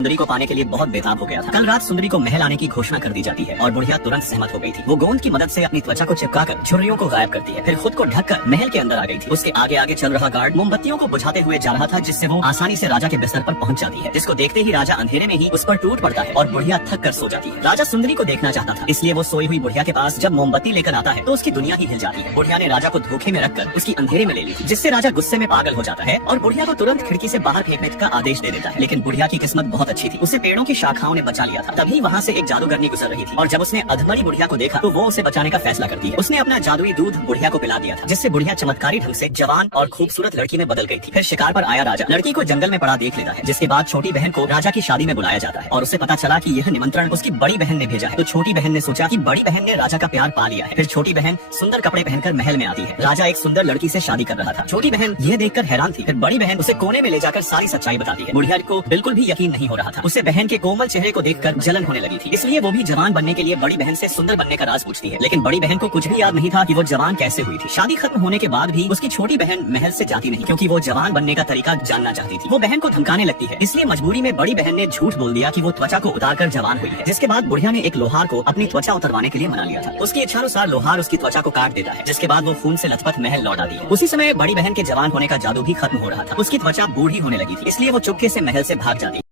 सुंदरी को पाने के लिए बहुत बेताब हो गया था। कल रात सुंदरी को महल आने की घोषणा कर दी जाती है और बुढ़िया तुरंत सहमत हो गई थी। वो गोंद की मदद से अपनी त्वचा को चिपकाकर झुर्रियों को गायब करती है, फिर खुद को ढककर महल के अंदर आ गई थी। उसके आगे आगे चल रहा गार्ड मोमबत्तियों को बुझाते हुए जा रहा था, जिससे वो आसानी से राजा के बिस्तर पर पहुंच जाती है, जिसको देखते ही राजा अंधेरे में ही उस पर टूट पड़ता है और बुढ़िया थक कर सो जाती है। राजा सुंदरी को देखना चाहता था, इसलिए वो सोई हुई बुढ़िया के पास जब मोमबत्ती लेकर आता है तो उसकी दुनिया ही हिल जाती है। बुढ़िया ने राजा को धोखे में रखकर उसकी अंधेरे में ले ली, जिससे राजा गुस्से में पागल हो जाता है और बुढ़िया को तुरंत खिड़की से बाहर फेंकने का आदेश दे देता है। लेकिन बुढ़िया की किस्मत बहुत अच्छी थी, उसे पेड़ों की शाखाओं ने बचा लिया था। तभी वहाँ से एक जादूगरनी गुजर रही थी और जब उसने अधमरी बुढ़िया को देखा तो वो उसे बचाने का फैसला करती है। उसने अपना जादुई दूध बुढ़िया को पिला दिया था, जिससे बुढ़िया चमत्कारी ढंग से जवान और खूबसूरत लड़की में बदल गई थी। फिर शिकार पर आया राजा लड़की को जंगल में पड़ा देख लेता है, जिसके बाद छोटी बहन को राजा की शादी में बुलाया जाता है और उसे पता चला कि यह निमंत्रण उसकी बड़ी बहन ने भेजा है। तो छोटी बहन ने सोचा कि बड़ी बहन ने राजा का प्यार पा लिया है। फिर छोटी बहन सुंदर कपड़े पहनकर महल में आती है। राजा एक सुंदर लड़की से शादी कर रहा था। छोटी बहन यह देखकर हैरान थी। फिर बड़ी बहन उसे कोने में ले जाकर सारी सच्चाई बताती है। बुढ़िया को बिल्कुल भी यकीन नहीं हो रहा था। उसे बहन के कोमल चेहरे को देखकर जलन होने लगी थी, इसलिए वो भी जवान बनने के लिए बड़ी बहन से सुंदर बनने का राज पूछती है। लेकिन बड़ी बहन को कुछ भी याद नहीं था कि वो जवान कैसे हुई थी। शादी खत्म होने के बाद भी उसकी छोटी बहन महल से जाती नहीं, क्योंकि वो जवान बनने का तरीका जानना चाहती थी। वो बहन को धमकाने लगती है, इसलिए मजबूरी में बड़ी बहन ने झूठ बोल दिया कि वो त्वचा को उतारकर जवान हुई है। जिसके बाद बुढ़िया ने एक लोहार को अपनी त्वचा उतरवाने के लिए मना लिया था। उसकी इच्छानुसार लोहार उसकी त्वचा को काट देता है, जिसके बाद वो खून से लथपथ महल लौट आती है। उसी समय बड़ी बहन के जवान होने का जादू भी खत्म हो रहा था। उसकी त्वचा बूढ़ी होने लगी थी, इसलिए वो चुपके से महल से भाग जाती है।